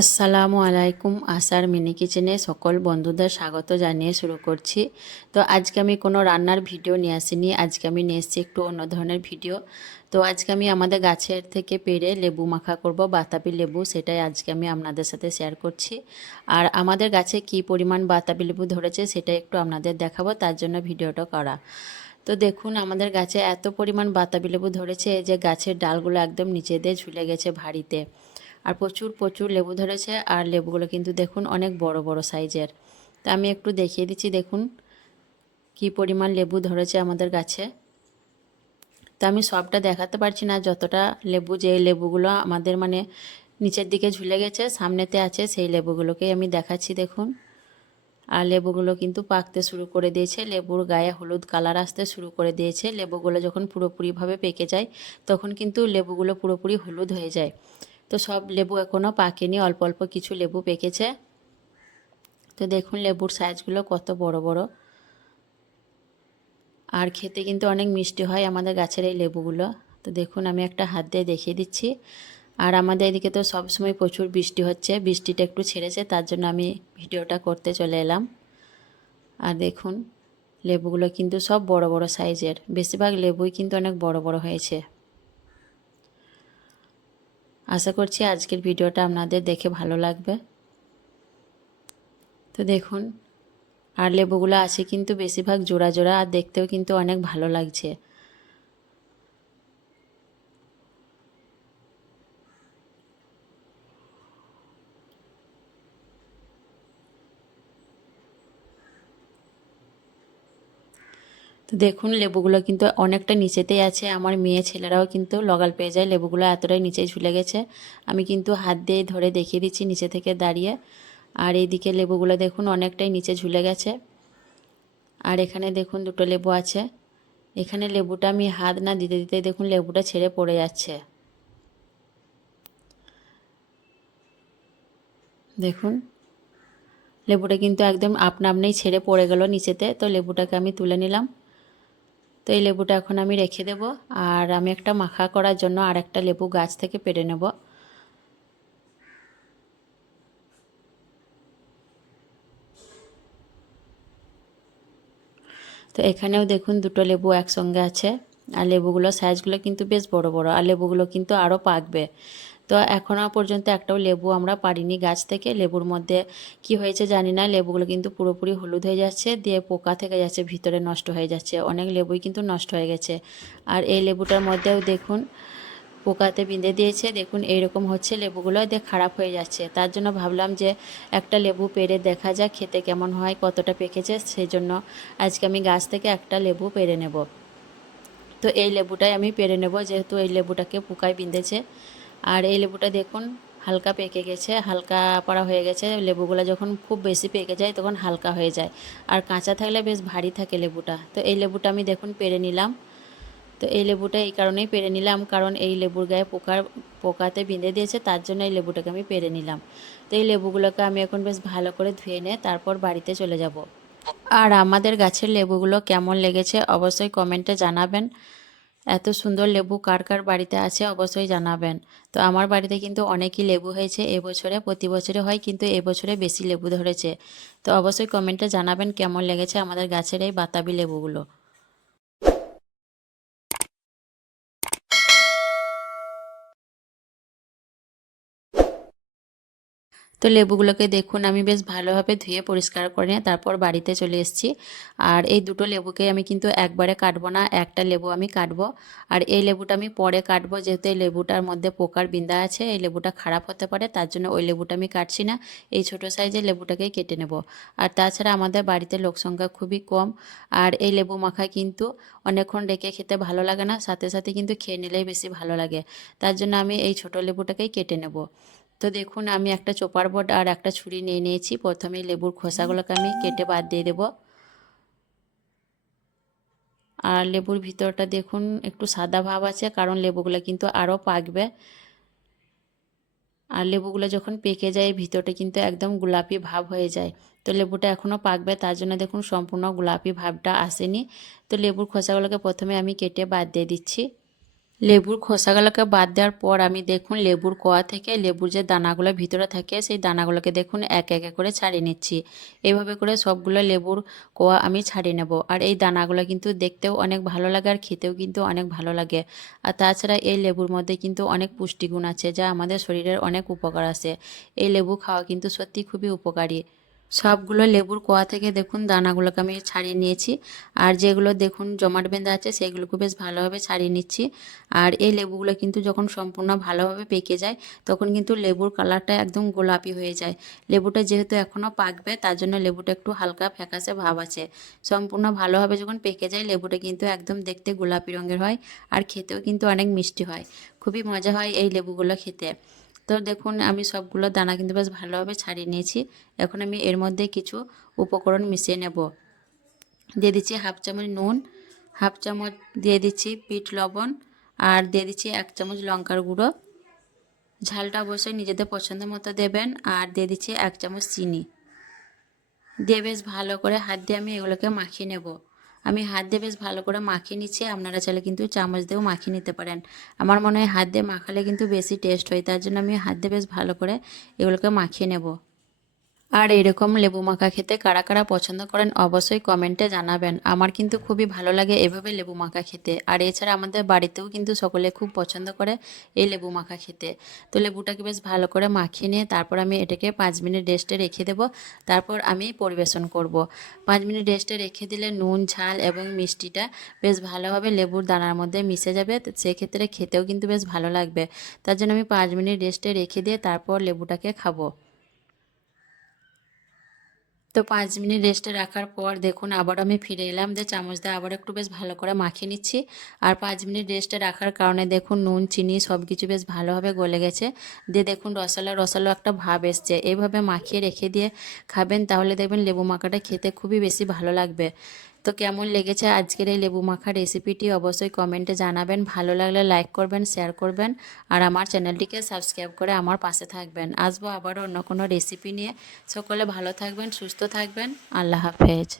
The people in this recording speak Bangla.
আসসালামু আলাইকুম আসার মিনি কিচেনে সকল বন্ধুদের স্বাগত জানিয়ে শুরু করছি। তো আজকে আমি কোনো রান্নার ভিডিও নিয়ে আসিনি, আজকে আমি নিয়ে এসেছি একটু অন্য ধরনের ভিডিও। তো আজকে আমি আমাদের গাছের থেকে পেরে লেবু মাখা করব, বাতাবি লেবু, সেটাই আজকে আমি আপনাদের সাথে শেয়ার করছি। আর আমাদের গাছে কি পরিমাণ বাতাবি লেবু ধরেছে সেটা একটু আপনাদের দেখাবো, তার জন্য ভিডিওটা করা। তো দেখুন, আমাদের গাছে এত পরিমাণ বাতাবি লেবু ধরেছে যে গাছের ডালগুলো একদম নিচে দিয়ে ঝুলে গেছে ভারীতে। আর প্রচুর প্রচুর লেবু ধরেছে আর লেবুগুলো কিন্তু দেখুন অনেক বড় বড় সাইজের। তো আমি একটু দেখিয়ে দিচ্ছি, দেখুন কি পরিমাণ লেবু ধরেছে আমাদের গাছে। তো আমি সবটা দেখাতে পারছি না, যতটা লেবু যে লেবুগুলো আমাদের মানে নিচের দিকে ঝুলে গেছে, সামনেতে আছে, সেই লেবুগুলোকেই আমি দেখাচ্ছি, দেখুন। আর লেবুগুলো কিন্তু পাকতে শুরু করে দিয়েছে, লেবুর গায়ে হলুদ কালার আসতে শুরু করে দিয়েছে। লেবুগুলো যখন পুরোপুরিভাবে পেকে যায়, তখন কিন্তু লেবুগুলো পুরোপুরি হলুদ হয়ে যায়। তো সব লেবু এখনও পাকেনি, অল্প অল্প কিছু লেবু পেকেছে। তো দেখুন লেবুর সাইজগুলো কত বড় বড়। আর খেতে কিন্তু অনেক মিষ্টি হয় আমাদের গাছের এই লেবুগুলো। তো দেখুন আমি একটা হাত দিয়ে দেখিয়ে দিচ্ছি। আর আমাদের এদিকে তো সবসময় প্রচুর বৃষ্টি হচ্ছে, বৃষ্টিটা একটু ছেড়েছে, তার জন্য আমি ভিডিওটা করতে চলে এলাম। আর দেখুন, লেবুগুলো কিন্তু সব বড় বড় সাইজের বেশিরভাগ লেবুই কিন্তু অনেক বড় বড় হয়েছে। আশা করছি আজকের ভিডিওটা আপনাদের দেখে ভালো লাগবে। তো দেখুন, আর লেবুগুলো আছে কিন্তু বেশিরভাগ জোড়া জোড়া, আর দেখতেও কিন্তু অনেক ভালো লাগছে। তো দেখুন, লেবুগুলো কিন্তু অনেকটা নিচেতেই আছে। আমার মেয়ে ছেলেরাও কিন্তু লগাল পেয়ে যায়। লেবুগুলো এতটাই নিচে ঝুলে গেছে। আমি কিন্তু হাত দিয়ে ধরে দেখিয়ে দিচ্ছি নিচে থেকে দাঁড়িয়ে। আর এইদিকে লেবুগুলো দেখুন, অনেকটাই নিচে ঝুলে গেছে। আর এখানে দেখুন, দুটো লেবু আছে। এখানে লেবুটা আমি হাত না দিতে দিতে দেখুন, লেবুটা ছেড়ে পড়ে যাচ্ছে। দেখুন, লেবুটা কিন্তু একদম আপনা আপনিই ছেড়ে পড়ে গেল নিচেতে। তো লেবুটাকে আমি তুলে নিলাম। তো এই লেবুটা এখন আমি রেখে দেব। আর আমি একটা মাখা করার জন্য আর একটা লেবু গাছ থেকে পেরে নেব। তো এখানেও দেখুন দুটো লেবু একসঙ্গে আছে। আর লেবুগুলো সাইজগুলো কিন্তু বেশ বড় বড়। আর লেবুগুলো কিন্তু আরও পাকবে। তো এখনও পর্যন্ত একটাও লেবু আমরা পারিনি। গাছ থেকে লেবুর মধ্যে কি হয়েছে জানি না। লেবুগুলো কিন্তু পুরোপুরি হলুদ হয়ে যাচ্ছে, দিয়ে পোকা থেকে যাচ্ছে, ভিতরে নষ্ট হয়ে যাচ্ছে। অনেক লেবুই কিন্তু নষ্ট হয়ে গেছে। আর এই লেবুটার মধ্যেও দেখুন, পোকাতে বিঁধে দিয়েছে। দেখুন, এইরকম হচ্ছে লেবুগুলো, দিয়ে খারাপ হয়ে যাচ্ছে। তার জন্য ভাবলাম যে একটা লেবু পেরে দেখা যাক খেতে কেমন হয়, কতটা পেকেছে। সেই জন্য আজকে আমি গাছ থেকে একটা লেবু পেরে নেব। তো এই লেবুটাই আমি পেরে নেব, যেহেতু এই লেবুটাকে পোকায় বিঁধেছে। আর এই লেবুটা দেখুন, হালকা পেকে গেছে, হালকা পাড়া হয়ে গেছে। লেবুগুলো যখন খুব বেশি পেকে যায়, তখন হালকা হয়ে যায়। আর কাঁচা থাকলে বেশ ভারী থাকে লেবুটা। তো এই লেবুটা আমি দেখুন পেরে নিলাম। তো এই লেবুটা এই কারণেই পেরে নিলাম, কারণ এই লেবুর গায়ে পোকার, পোকাতে বিঁধে দিয়েছে, তার জন্য এই লেবুটাকে আমি পেরে নিলাম। তো এই লেবুগুলোকে আমি এখন বেশ ভালো করে ধুয়ে নিয়ে তারপর বাড়িতে চলে যাব। আর আমাদের গাছের লেবুগুলো কেমন লেগেছে অবশ্যই কমেন্টে জানাবেন। এত সুন্দর লেবু কার কার বাড়িতে আছে অবশ্যই জানাবেন। তো আমার বাড়িতে কিন্তু অনেকই লেবু হয়েছে, এবছরে, প্রতি বছরে হয়, কিন্তু এবছরে বেশি লেবু ধরেছে। তো অবশ্যই কমেন্টে জানাবেন কেমন লেগেছে আমাদের গাছের এই বাতাবি লেবুগুলো। তো লেবুগুলোকে দেখুন, আমি বেশ ভালোভাবে ধুয়ে পরিষ্কার করে নিয়ে তারপর বাড়িতে চলে এসেছি। আর এই দুটো লেবুকে আমি কিন্তু একবারে কাটবো না, একটা লেবু আমি কাটবো। আর এই লেবুটা আমি পরে কাটবো, যেহেতু এই লেবুটার মধ্যে পোকার বিন্দা আছে, এই লেবুটা খারাপ হতে পারে, তার জন্য ওই লেবুটা আমি কাটছি না। এই ছোট সাইজের লেবুটাকেই কেটে নেব। আর তাছাড়া আমাদের বাড়িতে লোক সংখ্যা খুবই কম। আর এই লেবু মাখা কিন্তু অনেকক্ষণ রেখে খেতে ভালো লাগে না, সাথে সাথে কিন্তু খেয়ে নিলেই বেশি ভালো লাগে। তার জন্য আমি এই ছোট লেবুটাকেই কেটে নেব। তো দেখুন, আমি একটা চোপার বোর্ড আর একটা ছুরি নিয়ে নিয়েছি। প্রথমে লেবুর খোসাগুলোকে আমি কেটে বাদ দিয়ে দেব। আর লেবুর ভিতরটা দেখুন, একটু সাদা ভাব আছে, কারণ লেবুগুলো কিন্তু আরও পাকবে। আর লেবুগুলো যখন পেকে যায়, ভিতরটা কিন্তু একদম গোলাপি ভাব হয়ে যায়। তো লেবুটা এখনও পাকবে, তার জন্য দেখুন, সম্পূর্ণ গোলাপি ভাবটা আসেনি। তো লেবুর খোসাগুলোকে প্রথমে আমি কেটে বাদ দিয়ে দিচ্ছি। লেবুর খোসাগুলোকে বাদ দেওয়ার পর আমি দেখুন লেবুর কোয়া থেকে লেবুর যে দানাগুলো ভিতরে থাকে সেই দানাগুলোকে দেখুন এক এক করে ছাড়িয়ে নিচ্ছি। এইভাবে করে সবগুলো লেবুর কোয়া আমি ছাড়িয়ে নেব। আর এই দানাগুলো কিন্তু দেখতেও অনেক ভালো লাগে আর খেতেও কিন্তু অনেক ভালো লাগে। আর তাছাড়া এই লেবুর মধ্যে কিন্তু অনেক পুষ্টিগুণ আছে যা আমাদের শরীরের অনেক উপকার আছে। এই লেবু খাওয়া কিন্তু সত্যি খুবই উপকারী। সবগুলো লেবুর কোয়া থেকে দেখুন দানাগুলোকে আমি ছাড়িয়ে নিয়েছি। আর যেগুলো দেখুন জমাট বেঁধে আছে, সেগুলোকে বেশ ভালোভাবে ছাড়িয়ে নিচ্ছি। আর এই লেবুগুলো কিন্তু যখন সম্পূর্ণ ভালোভাবে পেকে যায়, তখন কিন্তু লেবুর কালারটা একদম গোলাপি হয়ে যায়। লেবুটা যেহেতু এখনও পাকবে, তার জন্য লেবুটা একটু হালকা ফ্যাকাসে ভাব আছে। সম্পূর্ণ ভালোভাবে যখন পেকে যায়, লেবুটা কিন্তু একদম দেখতে গোলাপি রঙের হয় আর খেতেও কিন্তু অনেক মিষ্টি হয়। খুবই মজা হয় এই লেবুগুলো খেতে। তো দেখুন, আমি সবগুলো দানা কিন্তু বেশ ভালোভাবে ছাড়িয়ে নিয়েছি। এখন আমি এর মধ্যে কিছু উপকরণ মিশিয়ে নেব। দিয়ে দিচ্ছি হাফ চামচ নুন, হাফ চামচ দিয়ে দিচ্ছি পিঠ লবণ, আর দিয়ে দিচ্ছি এক চামচ লঙ্কার গুঁড়ো। ঝালটা অবশ্যই নিজেদের পছন্দ মতো দেবেন, আর দিয়ে দিচ্ছি এক চামচ চিনি। দিয়ে বেশ ভালো করে হাত দিয়ে আমি এগুলোকে মাখিয়ে নেব। আমি হাত দিয়ে বেশ ভালো করে মাখিয়ে নিচ্ছি, আপনারা চাইলে কিন্তু চামচ দিয়েও মাখিয়ে নিতে পারেন। আমার মনে হয় হাত দিয়ে মাখালে কিন্তু বেশি টেস্ট হয়, তার জন্য আমি হাত দিয়ে বেশ ভালো করে এগুলোকে মাখিয়ে নেব। আর এরকম লেবু মাখা খেতে কারা কারা পছন্দ করেন অবশ্যই কমেন্টে জানাবেন। আমার কিন্তু খুবই ভালো লাগে এভাবে লেবু মাখা খেতে। আর এছাড়া আমাদের বাড়িতেও কিন্তু সকলে খুব পছন্দ করে এই লেবু মাখা খেতে। তো লেবুটাকে বেশ ভালো করে মাখিয়ে নিয়ে তারপর আমি এটাকে পাঁচ মিনিট রেস্টে রেখে দেব। তারপর আমি পরিবেশন করব। পাঁচ মিনিট রেস্টে রেখে দিলে নুন, ঝাল এবং মিষ্টিটা বেশ ভালোভাবে লেবুর দানার মধ্যে মিশে যাবে। সেক্ষেত্রে খেতেও কিন্তু বেশ ভালো লাগবে। তার জন্য আমি পাঁচ মিনিট রেস্টে রেখে দিয়ে তারপর লেবুটাকে খাব। তো পাঁচ মিনিট রেস্টে রাখার পর দেখুন আবার আমি ফিরে এলাম। দিয়ে চামচ দিয়ে আবার একটু বেশ ভালো করে মাখিয়ে নিচ্ছি। আর পাঁচ মিনিট রেস্টে রাখার কারণে দেখুন নুন, চিনি সব কিছু বেশ ভালোভাবে গলে গেছে। দিয়ে দেখুন রসালা, রসালো একটা ভাব এসছে। এইভাবে মাখিয়ে রেখে দিয়ে খাবেন তাহলে দেখবেন লেবু মাখাটা খেতে খুবই বেশি ভালো লাগবে। তো কেমন লেগেছে আজকের এই লেবু মাখা রেসিপিটি অবশ্যই কমেন্টে জানাবেন। ভালো লাগলে লাইক করবেন শেয়ার করবেন আর আমার চ্যানেলটিকে সাবস্ক্রাইব করে আমার পাশে থাকবেন। আসব আবার অন্য কোনো রেসিপি নিয়ে। সকলে ভালো থাকবেন, সুস্থ থাকবেন। আল্লাহ হাফেজ।